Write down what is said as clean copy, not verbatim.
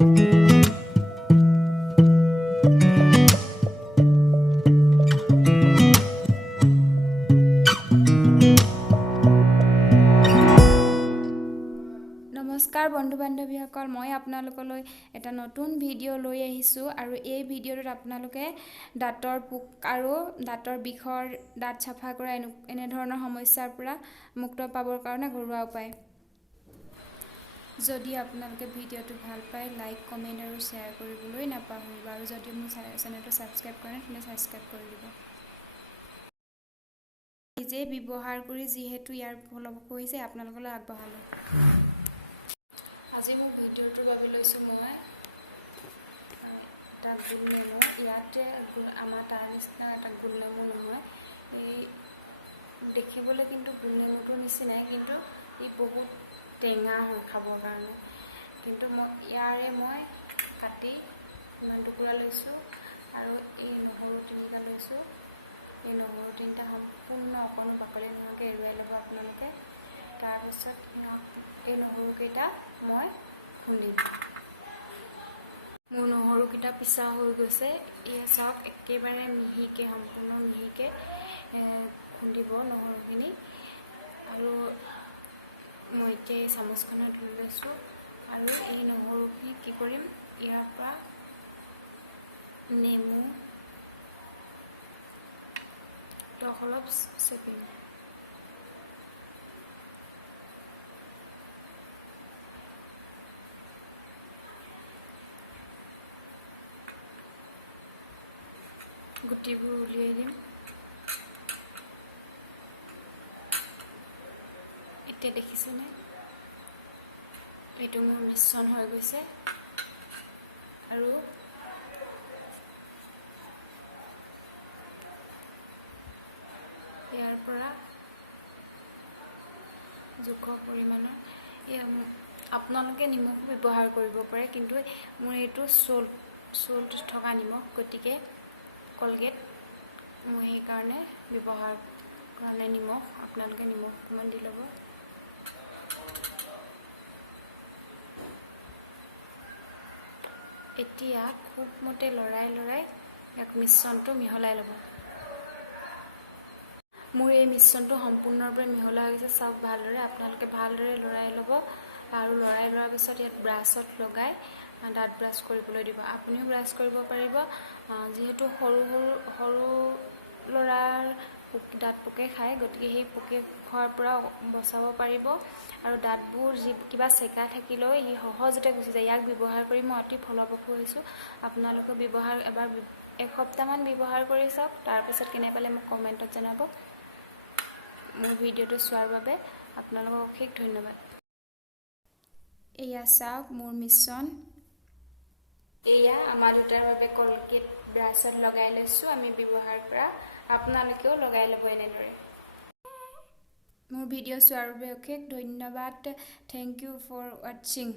নমস্কাৰ বন্ধু বান্ধৱীসকল, মই আপোনালোকলৈ এটা নতুন ভিডিঅ' লৈ আহিছোঁ আৰু এই ভিডিঅ'টোত আপোনালোকে দাঁতৰ পোক আৰু দাঁতৰ বিষৰ দাঁত চাফা কৰা এনে ধৰণৰ সমস্যাৰ পৰা মুক্ত পাবৰ কাৰণে ঘৰুৱা উপায়। যদি আপোনালোকে ভিডিঅ'টো ভাল পায়, লাইক কমেণ্ট আৰু শ্বেয়াৰ কৰিবলৈ নাপাহৰিব আৰু যদি মোৰ চেনেলটো ছাবস্ক্ৰাইব কৰে তেন্তে ছাবস্ক্ৰাইব কৰি দিব। নিজে ব্যৱহাৰ কৰি যিহেতু ইয়াৰ ফলপ্ৰসূ হৈছে আপোনালোকলৈ আগবঢ়ালোঁ। আজি মোৰ ভিডিঅ'টোৰ বাবে লৈছোঁ মই এটা গোল নেমু। ইয়াতে আমাৰ তাৰ নিচিনা এটা গোল নেমু নহয়, এই দেখিবলৈ কিন্তু গোল নেমুটোৰ নিচিনাই, কিন্তু ই বহুত টেঙা হয় খাবৰ কাৰণে। কিন্তু মই কাটি ইমান টুকুৰা লৈছোঁ আৰু এই নহৰু 3টা লৈছোঁ। এই নহৰু 3টা সম্পূৰ্ণ অকণো বাকলি নোহোৱাকৈ এৰুৱাই ল'ব আপোনালোকে। তাৰপিছত এই নহৰুকেইটা মই খুন্দিম। মোৰ নহৰুকেইটা পিছা হৈ গৈছে। এই চাওক, একেবাৰে মিহিকৈ, সম্পূৰ্ণ মিহিকৈ খুন্দিব নহৰুখিনি। আৰু মই এতিয়া এই চামুচখনত ধুই লৈছোঁ আৰু এই নহৰুখিনি কি কৰিম, ইয়াৰ পৰা নেমু ৰস অলপ চেপিম। গুটিবোৰ উলিয়াই দিম। এতিয়া দেখিছেনে, এইটো মোৰ মিশ্ৰণ হৈ গৈছে আৰু ইয়াৰ পৰা জোখৰ পৰিমাণৰ আপোনালোকে নিমখ ব্যৱহাৰ কৰিব পাৰে, কিন্তু মোৰ এইটো চল্ট থকা নিমখ, গতিকে কলগেট মই সেইকাৰণে ব্যৱহাৰ কাৰণে নিমখ, আপোনালোকে নিমখ অকণমান দি ল'ব। এতিয়া খুব মতে লৰাই ইয়াক মিশ্ৰণটো মিহলাই ল'ব। মোৰ এই মিশ্ৰণটো সম্পূৰ্ণৰূপে মিহলা হৈ গৈছে। চাওক ভালদৰে, আপোনালোকে ভালদৰে লৰাই ল'ব আৰু লৰাই লোৱাৰ পিছত ইয়াত ব্ৰাছত লগাই দাঁত ব্ৰাছ কৰিবলৈ দিব। আপুনিও ব্ৰাছ কৰিব পাৰিব, যিহেতু সৰু ল'ৰাৰ দাঁত পোকে খায়, গতিকে সেই পোকে খোৱাৰ পৰা বচাব পাৰিব। আৰু দাঁতবোৰ কিবা চেকা থাকিলেও সি সহজতে গুচি যায়। ইয়াক ব্যৱহাৰ কৰি মই অতি ফলপ্ৰসূ হৈছোঁ। আপোনালোকে এসপ্তাহমান ব্যৱহাৰ কৰি চাওক, তাৰপিছত কেনে পালে মোক কমেণ্টত জনাব। মোৰ ভিডিঅ'টো চোৱাৰ বাবে আপোনালোকক অশেষ ধন্যবাদ। এয়া চাওক মোৰ মিশ্ৰণ। এয়া আমাৰ দুটাৰ বাবে কলগেট ব্ৰাছত লগাই লৈছোঁ আমি ব্যৱহাৰ কৰা। আপোনালোকেও লগাই ল'ব এনেদৰে। মোৰ ভিডিঅ' চোৱাৰ বাবে অশেষ ধন্যবাদ। Thank you for ৱাটছিং।